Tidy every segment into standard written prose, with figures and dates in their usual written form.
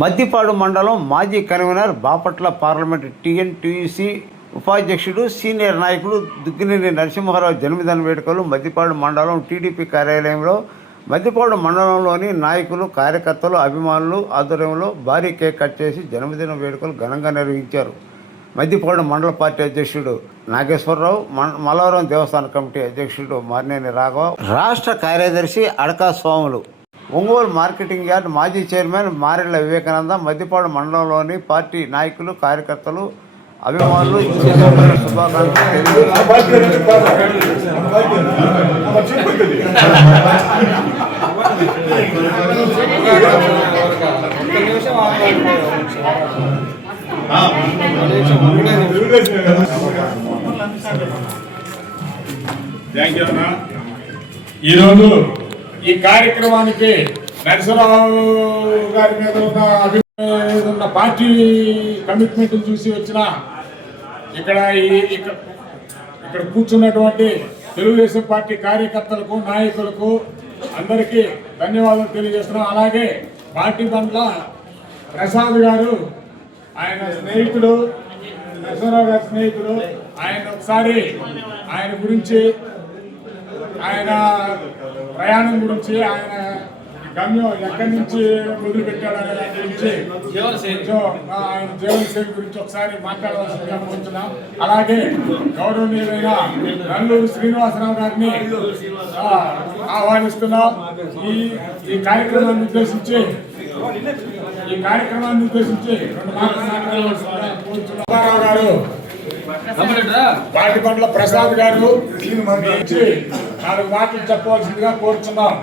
మద్దిపాడు మండలం మాజీ convener Bapatla parliament TNTUC ఉపాధ్యక్షుడు సీనియర్ నాయకుడు దుగ్గినేని నరసింహారావు జన్మదిన వేడుకలు మద్దిపాడు మండలం టీడీపీ కార్యాలయంలో మద్దిపాడు మండలంలోని నాయకులు కార్యకర్తలు అభిమానులు ఆధ్వర్యంలో భారీ కేక్ కట్ చేసి జన్మదిన వేడుకలు ఘనంగా నిర్వహించారు. మద్దిపాడు మండల పార్టీ అధ్యక్షుడు నాగేశ్వరరావు, మలవరం దేవస్థాన కమిటీ అధ్యక్షుడు మార్నేని రాఘవ, రాష్ట్ర కార్యదర్శి అడకా స్వాములు, ఒంగోలు మార్కెటింగ్ యార్డ్ మాజీ చైర్మన్ మారెళ్ల వివేకానంద, మద్దిపాడు మండలంలోని పార్టీ నాయకులు కార్యకర్తలు అభిమానులు శుభాకాంక్షలు. ఈరోజు ఈ కార్యక్రమానికి నరసింహరావు గారి మీద ఉన్న పార్టీ కమిట్మెంట్ చూసి వచ్చిన ఇక్కడ కూర్చున్నటువంటి తెలుగుదేశం పార్టీ కార్యకర్తలకు నాయకులకు అందరికీ ధన్యవాదాలు తెలియజేస్తున్నాం. అలాగే పార్టీ బండ్ల ప్రసాద్ గారు, ఆయన స్నేహితుడు, నరసింహరావు గారి స్నేహితుడు, ఆయన ఒకసారి ఆయన గురించి, ఆయన ప్రయాణం గురించి, ఆయన గమ్యం ఎక్కడి నుంచి మొదలు పెట్టాడనే దాని గురించి, ఆయన జీవన శైలి గురించి ఒకసారి మాట్లాడవలసిందిగా కోరుతున్నాం. అలాగే గౌరవనీయులైన నల్లూరు శ్రీనివాసరావు గారిని ఆహ్వానిస్తున్నాం. ఈ కార్యక్రమాన్ని ఉద్దేశించి కోరుతున్నాం. గారు, పాటి బండ్ల ప్రసాద్ గారు 4 మాటలు చెప్పవలసిందిగా కోరుతున్నాం.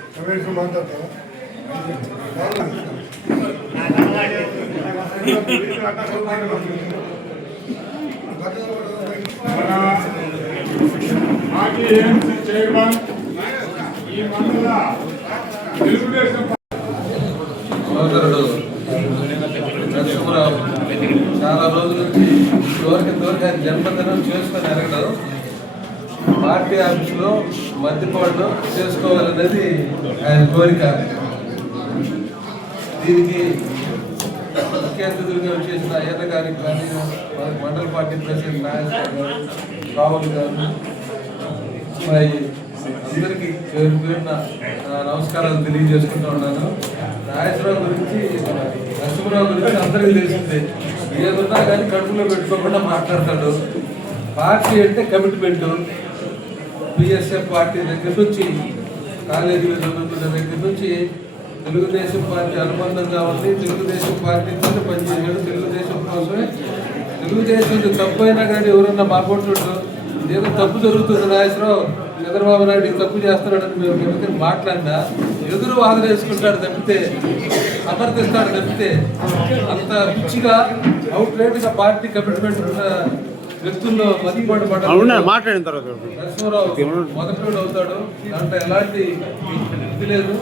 మాజీ ఏఎంసీ చైర్మన్, ఈ మండల తెలుగుదేశం సోదరుడు నరసింహరావు చాలా రోజుల నుంచి దూరకి ఆయన జన్మదినం చేసుకొని ఎరగడం, పార్టీ ఆఫీసులో మద్దిపాడులో చేసుకోవాలనేది ఆయన కోరిక. దీనికి ముఖ్య అతిథులుగా వచ్చేసిన అయ్యన్న గారికి కానీ, మండల పార్టీ ప్రెసిడెంట్ నాగేశ్వర గారు, రాహుల్ గారు, మరి అందరికీ పేరు పేరున నమస్కారాలు తెలియజేసుకుంటూ ఉన్నాను. నాగేశ్వరరావు గురించి, నరసింహరావు గురించి అందరికీ తెలిసిందే. ఏదన్నా కానీ కడుపులో పెట్టుకోకుండా మాట్లాడతాడు. పార్టీ అంటే కమిట్మెంటు. బిఎస్ఎఫ్ పార్టీ దగ్గర నుంచి, కాలేజీలో చదువుతున్న దగ్గర నుంచి తెలుగుదేశం పార్టీ అనుబంధంగా ఉంది. తెలుగుదేశం పార్టీతో పనిచేసాడు. తెలుగుదేశం కోసమే. తెలుగుదేశం తప్పు అయినా కానీ ఎవరన్నా మాట్లాడుతుంటారు, ఏదో తప్పు జరుగుతుంది నాగేశ్వరరావు, చంద్రబాబు నాయుడు తప్పు చేస్తున్నాడని మేము ఎవరికైనా మాట్లాడినా ఎదురు వాదన వేసుకుంటాడు తప్పితే, సమర్థిస్తాడు తప్పితే, అంత పిచ్చిగా అవుట్ రేట్గా పార్టీ కమిట్మెంట్ ఉన్న వ్యక్తుల్లో మదిపాటు మాట్లాడిన తర్వాత నరసింహరావు మొదటి అవుతాడు. దాంట్లో ఎలాంటి ఇది లేదు.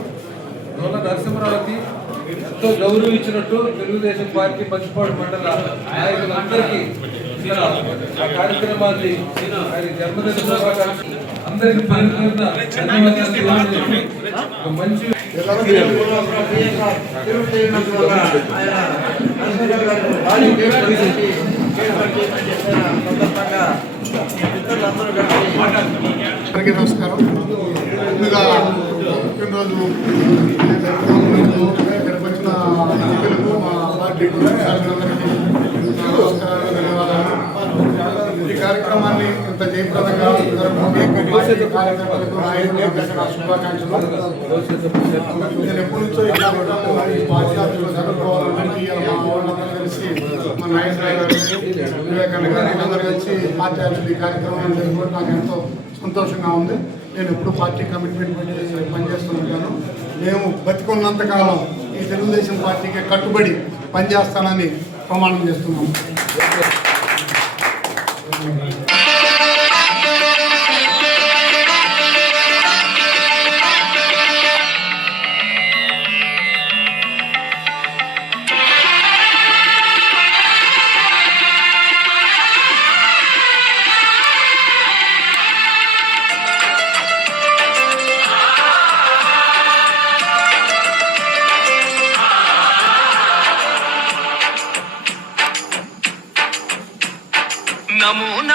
అందువల్ల నరసింహరావుకి ఎంతో గౌరవం ఇచ్చినట్టు తెలుగుదేశం పార్టీ మద్దిపాడు మండల నాయకులందరికీ ఆ కార్యక్రమాన్ని ఆయన జన్మదిన శుభాకాంక్షలు అందరికీ మంచి నమస్కారం. ముందుగా పుట్టినరోజు ఇక్కడికి వచ్చిన వ్యక్తులకు, మా పార్టీ నమస్కారాలు, ధన్యవాదాలు. ఈ కార్యక్రమాన్ని ఇంత జయప్రదంగా కార్యక్రమాలకు శుభాకాంక్షలు. నేను ఎప్పటి నుంచో ఈ పార్టీ ఆఫీసులో జరుపుకోవాలని మా వాళ్ళందరూ కలిసి, మా నాగేశ్వరరావు గారు, వివేకానంద గారు అందరూ కలిసి పార్టీ ఆఫీసులు ఈ కార్యక్రమాన్ని జరుపుకోవడం నాకు ఎంతో సంతోషంగా ఉంది. నేను ఎప్పుడు పార్టీ కమిట్మెంట్ పనిచేస్తున్నాను. మేము బతికున్నంతకాలం ఈ తెలుగుదేశం పార్టీకి కట్టుబడి పనిచేస్తానని ప్రమాణం చేస్తున్నాము.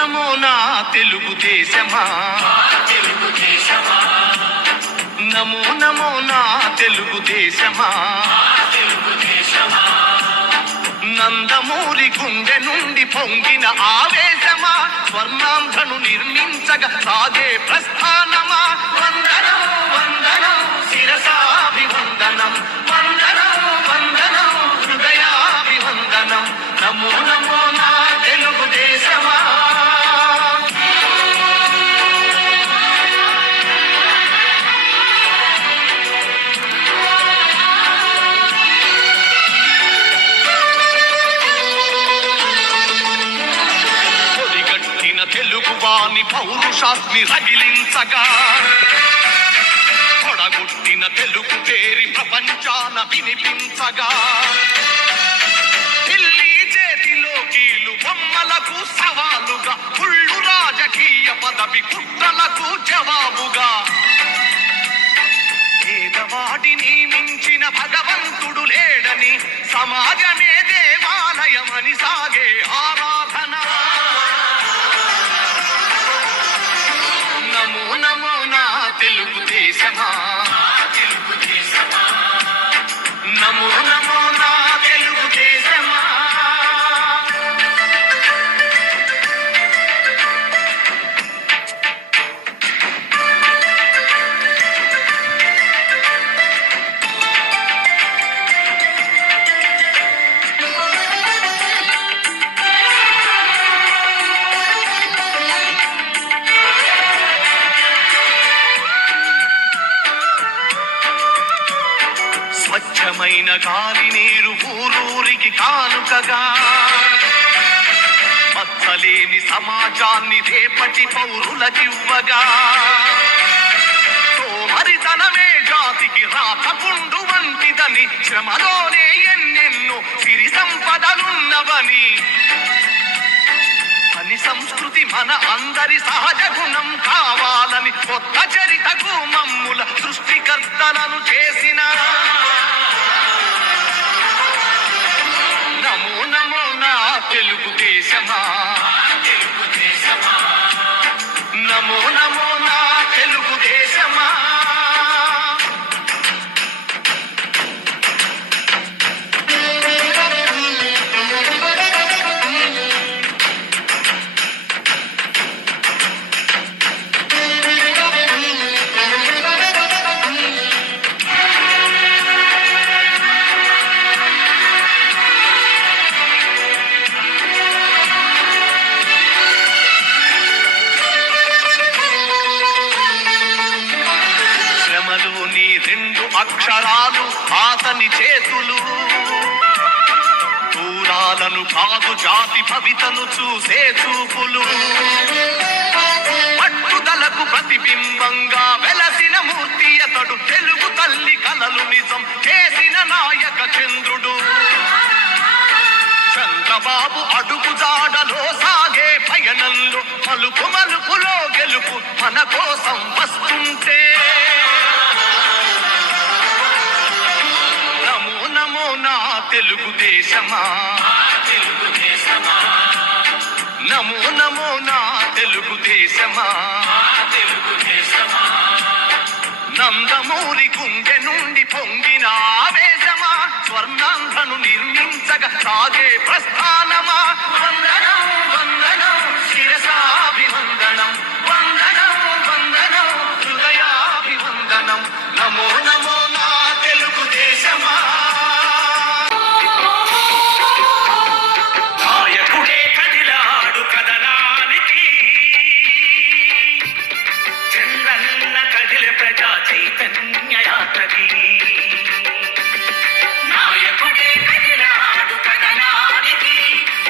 నమో నా తెలుగుదేశమా, నమో నమో నా తెలుగుదేశమా. నందమూరి గుండె నుండి పొంగిన ఆవేశమా, స్వర్ణాంధ్రను నిర్మించగా సాగే ప్రస్థానమా. వందనం వందనం శిరసాభివందనం, వందనం వందనం హృదయాభివందనం. నమో నమో నా తెలుగుదేశమా. తెలుగువాని పౌరుషాస్మి రగిలించగా, పొడగొట్టిన తెలుగు పేరి ప్రపంచాన వినిపించగా, ఢిల్లీ చేతిలో కీలు బొమ్మలకు సవాలుగా, కుళ్ళు రాజకీయ పదవి కుట్రలకు జవాబుగా, పేదవాడిని మించిన భగవంతుడు లేడని, సమాజమే దేవాలయమని సాగే ఆరాధన. నమో నమో నా తెలుగుదేశమా, నమో నమో నా తెలుగుదేశమా. స్వచ్ఛమైన గాలి నీరు ఊరూరికి కానుకగా, మచ్చలేని సమాజాన్ని రేపటి పౌరులకివ్వగా, సోమరితనమే జాతికి రాతపుండు వంటిదని, శ్రమలోనే ఎన్నెన్నో సిరి సంపదలున్నవని, పని సంస్కృతి మన అందరి సహజ గుణం కావాలని, కొత్త చరితకు మమ్ముల సృష్టికర్తలను చేసిన. నమో నమో నా తెలుగుదేశమా, నమో నమో నా తెలుగుదేశమా. రెండు అక్షరాలు ఆతని చేతులు, దూరాలను కాదు జాతి భవితను చూసే చూపులు, పట్టుదలకు ప్రతిబింబంగా వెలసిన మూర్తి అతడు, తెలుగు తల్లి కలలు నిజం చేసిన నాయక చంద్రుడు. చంద్రబాబు అడుగు జాడలో సాగే పయనంలో, మలుపు మలుపులో గెలుపు మన కోసం వస్తుంటే. నమో నమో నా తెలుగుదేశమా, నమో నమో నా తెలుగుదేశమా. నందమూరి గుండె నుండి పొంగిన ఆవేశమా, స్వర్ణాంధ్రను నిర్మించగా సాగే ప్రస్థానమా. వందనం వందనం శిరసాభివందనం, వందనం వందనం హృదయాభివందనం. నమో నమో నా తెలుగుదేశమా. నాయకుడే కదిలాడు కదనానికి, చంద్రన్న కదిలే ప్రజా చైతన్య యాత్రకి. నాయకుడే కదిలాడు కదనానికి,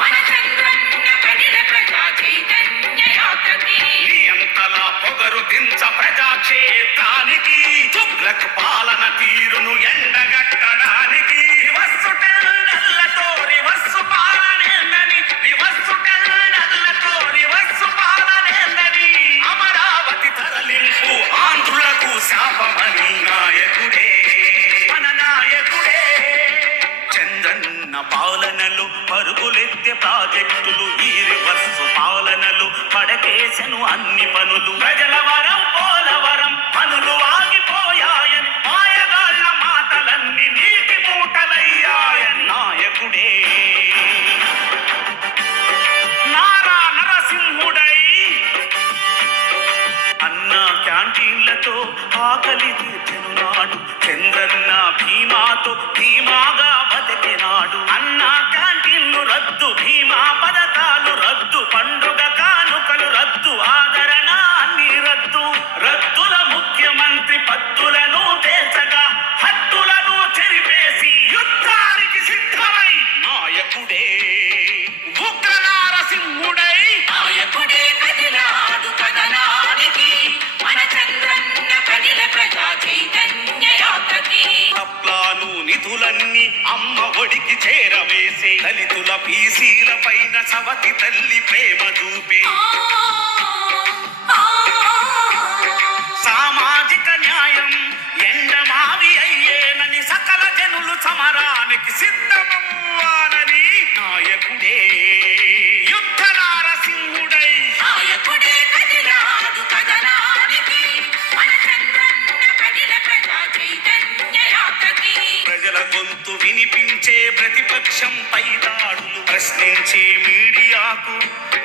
మన చంద్రన్న కదిలే ప్రజా చైతన్య యాత్రకి. నియంతలా పొగరు దించ ప్రజాక్షేత్రానికి, తుగ్లక్ పాలన తీరును ఎండగట్టడానికి. వస్సుటల్లతో రివర్సు పాలనేందని, రివర్సుటల్లతో రివర్సు పాలనేందని, అమరావతి తరలింపు ఆంధ్రులకు శాపమని. నాయకుడే మన నాయకుడే, చంద్రన్న పాలనలో పరుగులెత్తే ప్రాజెక్టులు, ఈ రివర్సు పాలనలో పడకేసెను అన్ని పనులు ప్రజల వరం పోలవరం పనులు ఆగిపోయాయని మాయగాళ్ళ మాటలన్నీ నీటి మూటలయ్యాయని నాయకుడే నారా నరసింహుడై అన్న క్యాంటీన్లతో ఆకలి తీర్చెను నాడు చంద్రన్న భీమాతో ధీమాగా బతికినాడు అన్న క్యాంటీన్లు రద్దు భీమా పథకాలు రద్దు పండుగ కానుకలు రద్దు ఆదరణ అన్ని రద్దు రద్దుల ముఖ్యమంత్రి పత్తులను తేల్చగా హత్తులను చెరిపేసి యుద్ధానికి సిద్ధమై నాయకుడే ఉగ్ర నారసింహుడై నాయకుడే కదిలాడు కదనానికి మన చంద్రన్న కదిల ప్రజా చైతన్య యాత్రకి తప్లాను నిధులన్నీ అమ్మ ఒడికి చేరవేసే దళితుల బీసీల పైన సవతి తల్లి ప్రేమ చూపి సామాజిక న్యాయం ఎండమావి అయ్యేనని సకల జనులు సమరానికి సిద్ధమవ్వాలని నాయకుడే యుద్ధ నారసింహుడై నాయకుడే కదిలాడు కదనానికి మన చంద్రన్న కదిల ప్రజా చైతన్య యాత్రకి ప్రజల గొంతు వినిపించే ప్రతిపక్షం పై దాడులు ప్రశ్నించే మీడియాకు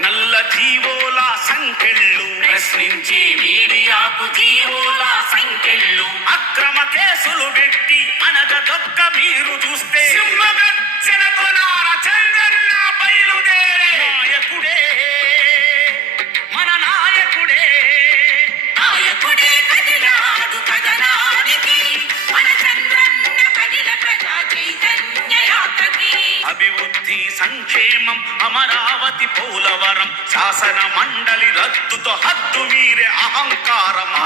నల్ల జీవోల సంకెళ్ళు ప్రశ్నించే మీడియాకు జీవోల సంఖ్యలు అక్రమ కేసులు పెట్టి అనగదొక్క మీరు చూస్తే సింహగర్జనతో నార చంద్రన్న బయలుదేరే నాయకుడే మన నాయకుడే నాయకుడే కదిలాడు కదనానికి మన చంద్రన్న కదిల ప్రజా చైతన్య యాత్రకి అభివృద్ధి సంక్షేమం అమరావతి పోలవరం శాసన మండలి రద్దుతో హద్దు మీరే అహంకారమా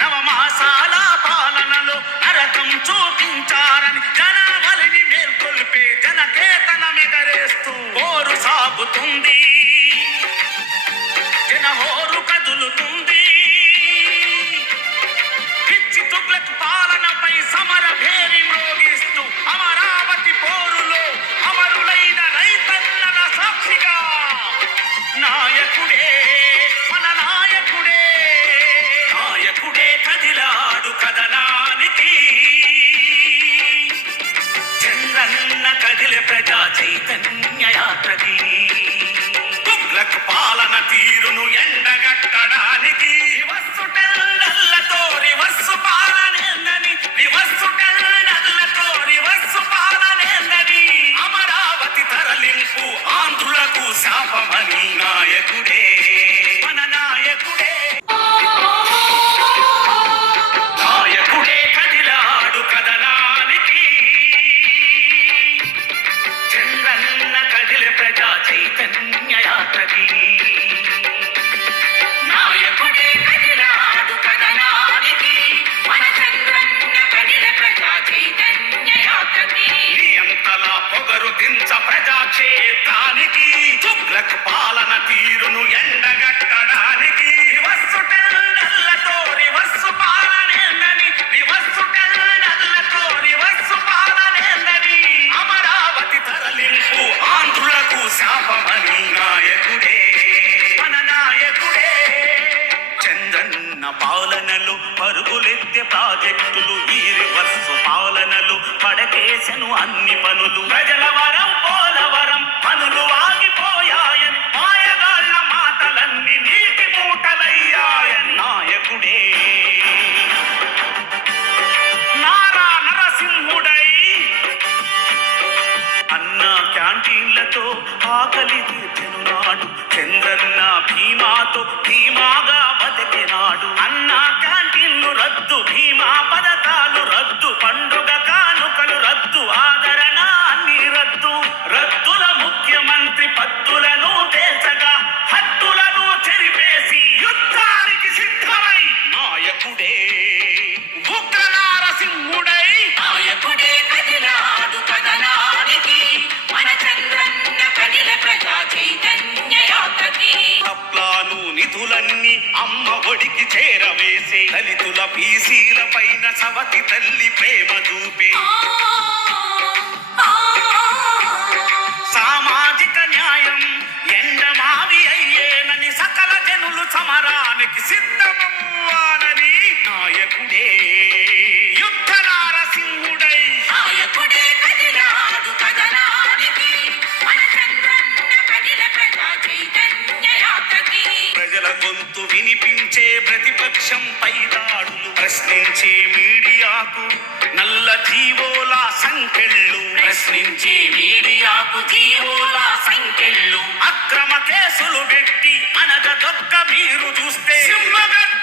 నవమాసాల పాలనలో నరకం చూపించారని జనావళిని మేల్కొల్పే జనకేతనమెగరేస్తూ పోరు సాగుతుంది జనహోరు కదులుతుంది పిచ్చి తుగ్లక్ పాలనపై సమర భేరి మ్రోగిస్తూ అమరావతి పోరులో అమరులైన రైతన్నల సాక్షిగా నాయకుడే మన నాయకుడే నాయకుడే కదిలాడు కదనానికి చంద్రన్న కదిలే ప్రజా చైతన్య యాత్రకి తుగ్లక్ పాలన తీరును ఎండగట్టడానికి రివర్సు టెండర్లతో రివర్సు పాలనేందని రివర్సు టెండర్లతో రివర్సు పాలనేందని అమరావతి తరలింపు ఆంధ్రులకు శాపమని నాయకుడే మన నాయకుడే నాయకుడే కదిలాడు కదనానికి చంద్రన్న కదిలే ప్రజా చైతన్య యాత్రకి నాయకుడే కదిలాడు కదనానికి మన చంద్రన్న కదిల ప్రజా చైతన్య యాత్రకి నియంతలా పొగరు దించ ప్రజాక్షేత్రానికి తుగ్లక్ పాలన తీరును ఎండగట్టడానికి రివర్సు టెండర్లతో రివర్సు పాలనేందని రివర్సు టెండర్లతో రివర్సు పాలనేందని అమరావతి తరలింపు ఆంధ్రులకు శాపమని నాయకుడే మన నాయకుడే చంద్రన్న పాలనలు పరుగులెత్తే ప్రాజెక్టులు ఈ రివర్సు పాలనలు పడకేసెను అన్ని పనులు ప్రజల వరం పోలవరం పనులు ఆగిపోయాయని మాయగాళ్ళ మాటలన్నీ నీటి మూటలయ్యాయని నాయకుడే నారా నరసింహుడై అన్న క్యాంటీన్లతో ఆకలి తీర్చెను నాడు చంద్రన్న భీమాతో ధీమాగా బతికినాడు అన్న క్యాంటీన్లు రద్దు భీమా పథకాలు రద్దు పండుగ కానుకలు రద్దు ఆదరణ అన్ని రద్దు రద్దుల ముఖ్యమంత్రి పత్తులను తేల్చగా హత్తులను చెరిపేసి యుద్ధానికి సిద్ధమై నాయకుడే ఉగ్ర నారసింహుడై నాయకుడే కదిలాడు కదనానికి మన చంద్రన్న కదిల ప్రజా చైతన్య యాత్రకి తప్లాను నిధులన్నీ అమ్మ ఒడికి చేరవేసే దళితుల బీసీల పైన సవతి తల్లి ప్రేమ చూపి సామాజిక న్యాయం సమరానికి సిద్ధమవ్వాలని నాయకుడే యుద్ధ నారసింహుడై నాయకుడే కదిలాడు కదనానికి మన చంద్రన్న కదిల ప్రజా చైతన్య యాత్రకి ప్రజల గొంతు వినిపించే ప్రతిపక్షంపై దాడులు ప్రశ్నించే మీడియాకు నల్ల జీవోల సంఖ్యలు ప్రశ్నించే మీడియాకు జీవోల సంఖ్యలు అక్రమ కేసులు పెట్టి అనగదొక్క మీరు చూస్తే సింహగర్జన